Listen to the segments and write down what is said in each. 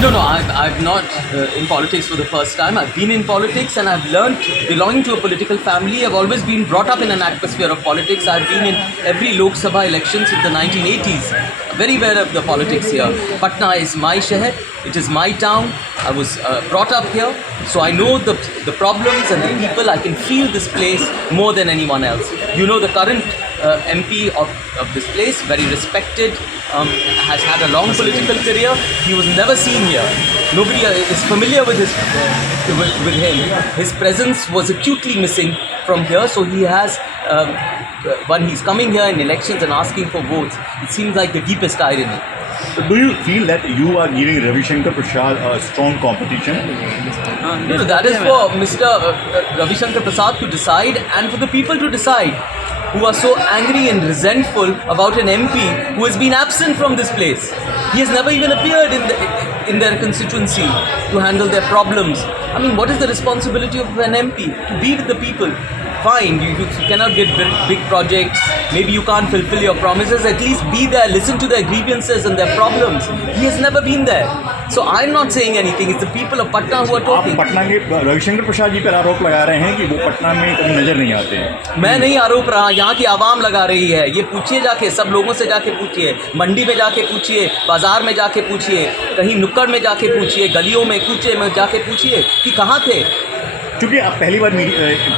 No, I've not in politics for the first time. I've been in politics and I've learned belonging to a political family. I've always been brought up in an atmosphere of politics. I've been in every Lok Sabha election since the 1980s. Very aware of the politics here. Patna is my sheher. It is my town. I was brought up here, so I know the problems and the people. I can feel this place more than anyone else. You know the current MP of this place, very respected, has had a long political career. He was never seen here. Nobody is familiar with him. His presence was acutely missing from here. So he has, when he's coming here in elections and asking for votes, it seems like the deepest irony. So do you feel that you are giving Ravi Shankar Prasad a strong competition? No, that is for Mr. Ravi Shankar Prasad to decide and for the people to decide, who are so angry and resentful about an MP who has been absent from this place. He has never even appeared in their constituency to handle their problems. I mean, what is the responsibility of an MP? To be with the people. Fine, you cannot get big projects, maybe you can't fulfill your promises, at least be there, listen to their grievances and their problems. He has never been there. So I'm not saying anything, it's the people of Patna who are talking. आप पटना के रविशंकर प्रसाद जी पर आरोप लगा रहे हैं कि वो पटना में कभी नजर नहीं आते हैं। मैं नहीं आरोप रहा, यहाँ की आवाम लगा रही है। ये पूछिए जाके, सब लोगों से जाके पूछिए, मंडी में जाके पूछिए, बाजार में जाके पूछिए, कहीं नुक्कड़ में जाके पूछिए, गलियों में कूचे में जाके पूछिए कि कहाँ थे। क्योंकि आप पहली बार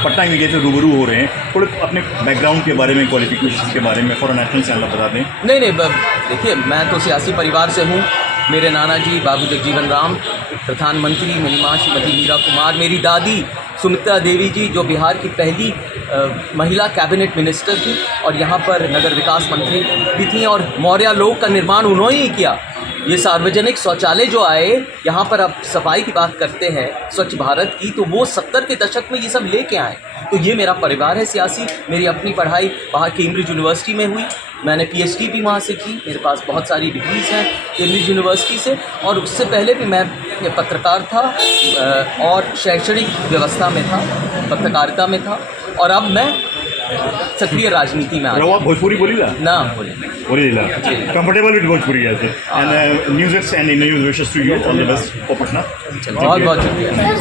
पटना मीडिया से रूबरू हो रहे हैं, थोड़े अपने बैकग्राउंड के बारे में, क्वालिफिकेशन के बारे में, फॉर नेशनल चैनल बता दें। नहीं, देखिए मैं तो सियासी परिवार से हूँ। मेरे नाना जी बाबू जगजीवन राम प्रधानमंत्री, मेरी माँ श्रीमती मीरा कुमार, मेरी दादी सुमित्रा देवी जी जो बिहार की पहली महिला कैबिनेट मिनिस्टर थी और यहाँ पर नगर विकास मंत्री भी थी, और मौर्य लोक का निर्माण उन्होंने ही किया। ये सार्वजनिक शौचालय जो आए, यहाँ पर आप सफाई की बात करते हैं, स्वच्छ भारत की, तो वो 70 के दशक में ये सब लेके आए। तो ये मेरा परिवार है सियासी। मेरी अपनी पढ़ाई वहाँ केम्ब्रिज यूनिवर्सिटी में हुई, मैंने PhD भी वहाँ से की। मेरे पास बहुत सारी डिग्रीज हैं केम्ब्रिज यूनिवर्सिटी से, और उससे पहले भी मैं पत्रकार था और शैक्षणिक व्यवस्था में था, पत्रकारिता में था, और अब मैं सक्रिय राजनीति में आ गया। भोजपुरी बोलीला ना बोलीला comfortable with Bhojpuri and news and news wishes to you all the best for Patna. बहुत शुक्रिया।